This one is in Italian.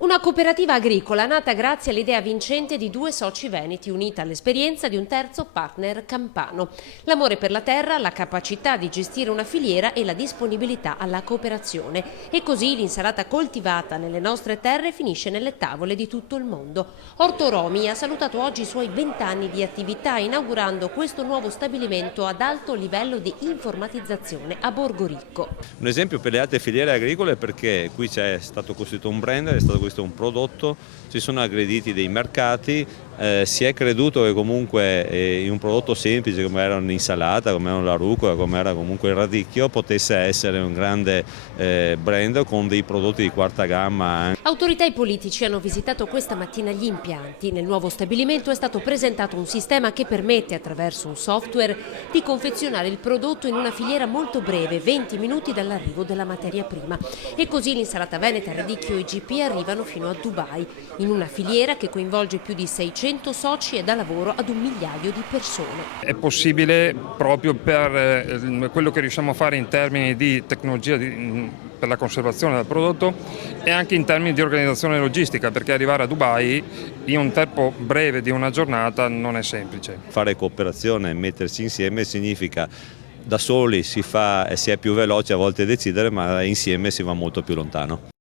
Una cooperativa agricola nata grazie all'idea vincente di due soci veneti, unita all'esperienza di un terzo partner campano. L'amore per la terra, la capacità di gestire una filiera e la disponibilità alla cooperazione. E così l'insalata coltivata nelle nostre terre finisce nelle tavole di tutto il mondo. Orto Romi ha salutato oggi i suoi 20 anni di attività inaugurando questo nuovo stabilimento ad alto livello di informatizzazione a Borgoricco. Un esempio per le altre filiere agricole perché qui c'è stato costruito un brand, è stato costruito un prodotto, si sono aggrediti dei mercati, si è creduto che comunque in un prodotto semplice come era un'insalata, come era la rucola, come era comunque il radicchio, potesse essere un grande brand con dei prodotti di quarta gamma. Autorità e politici hanno visitato questa mattina gli impianti. Nel nuovo stabilimento è stato presentato un sistema che permette, attraverso un software, di confezionare il prodotto in una filiera molto breve, 20 minuti dall'arrivo della materia prima. E così l'insalata veneta, radicchio e IGP arrivano fino a Dubai, in una filiera che coinvolge più di 600 soci e dà lavoro ad 1 migliaio di persone. È possibile proprio per quello che riusciamo a fare in termini di tecnologia per la conservazione del prodotto e anche in termini di organizzazione logistica, perché arrivare a Dubai in un tempo breve di una giornata non è semplice. Fare cooperazione e mettersi insieme significa da soli si è più veloci a volte a decidere, ma insieme si va molto più lontano.